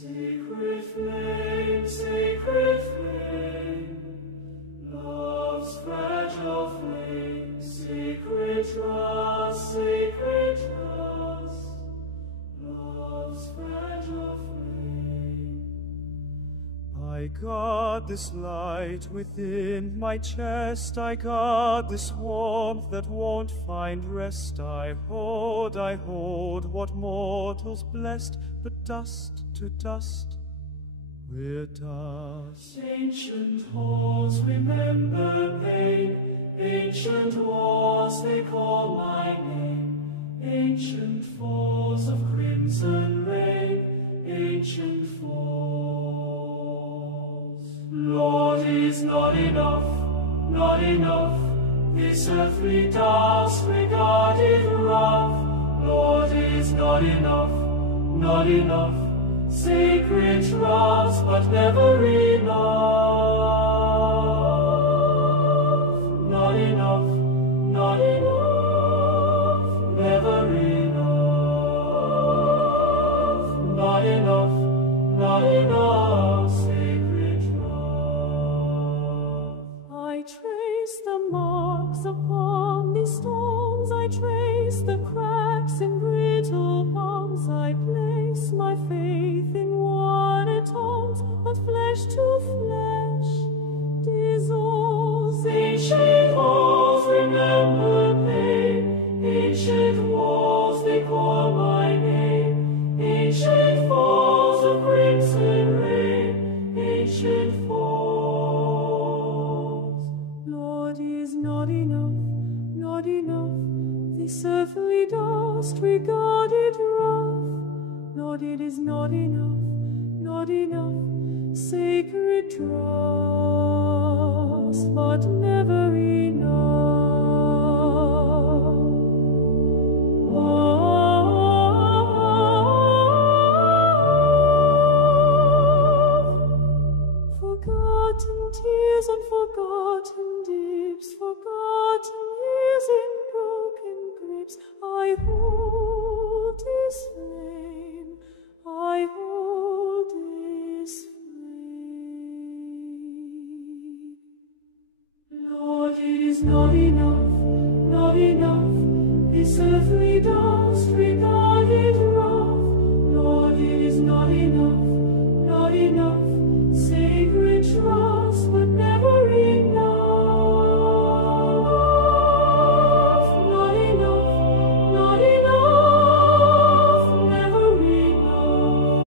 Sacred flame, love's fragile flame, sacred trust, love's fragile flame. I guard this light within my chest, I guard this warmth that won't find rest. I hold what mortals blessed, but dust to dust. We're dust. Ancient halls remember pain, ancient walls they call my name, ancient falls of crimson rain, ancient falls. Lord, is not enough, this earthly task regarded rough. Lord, is not enough, sacred trust, but never enough. Not enough, never enough. Not enough, sacred trust. I trace the marks upon these stones, I trace the cracks in brittle palms, I place my faith in what atones, but flesh to flesh dissolves. Ancient halls remember pain, ancient walls they call my name, ancient falls of crimson rain, ancient falls. Lord, is not enough, this earthly dust regarded rough. Lord, it is not enough, sacred trust, but never enough. Forgotten tears and forgotten dips, forgotten years in broken grips, I hold this flame, I hold this flame. Lord, it is not enough, this earthly dust regarded rough. Lord, it is not enough,